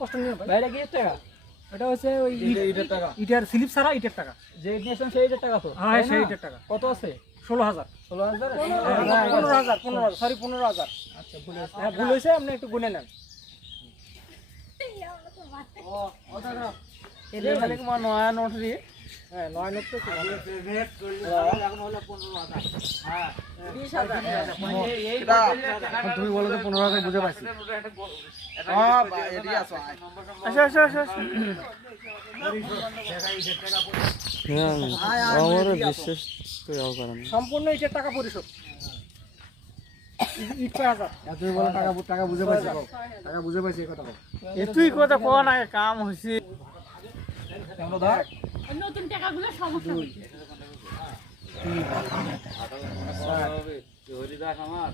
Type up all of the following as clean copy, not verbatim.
কষ্ট নিও ভাই। ভাইটা কি টাকা? এটা হচ্ছে ওই ইটের টাকা। ইটের স্লিপ ছাড়া ইটের টাকা। যে ইট নিয়েছেন সেই ইটের টাকা তো? হ্যাঁ, তাই সেই না? ইটের টাকা। কত আছে? 16,000 16,000? 15,000 সরি 15,000। আচ্ছা, ভুল হয়েছে। হ্যাঁ ভুল হয়েছে, আপনি একটু গুনে নেন। এদের খালি তোমার নয়া নোট দিয়ে। হ্যাঁ 9 নোট তো এখন হলো 15,000। হ্যাঁ, 20,000। তুমি বলো তো 15,000 বুঝে পাইছি। আসো আসো আসো আসো। আমারও বিশ্বাস তো যাও কারণ সম্পূর্ণ ইটের টাকা পরিশোধ। ইট 6,000। তুমি বলো টাকা বুঝে পাইছি, টাকা বুঝে পাইছি এই কথা বল। তুই কথা কো না, কাম হইছে। নতুন টাকাগুলো সমস্যা হচ্ছে। ওটা আমার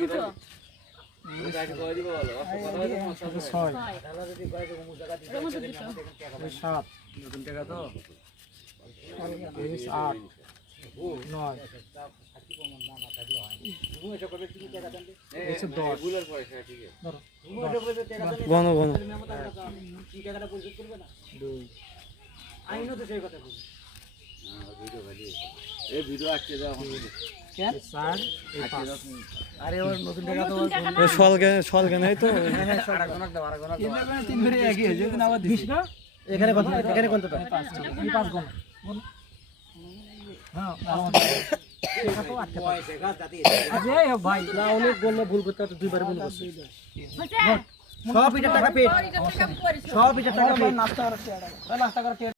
দুটো। 6 ওটার মধ্যে দুটো। 7 নতুন টাকা তো 8 9 ঘন ঘন আরে ওর নতুন টাকা তো নতুন টাকা না। সল কেন তো এখানে কত, এখানে কতটা? 5 গুণ। হ্যাঁ ভাই না, অনেক বললে ভুল করতে হতো, দুইবার ভুল করছে। হয়েছে? সব ইটের টাকা পেট, ওই টাকা পরিশোধ। সব ইটের টাকা পেট। নাস্তা করে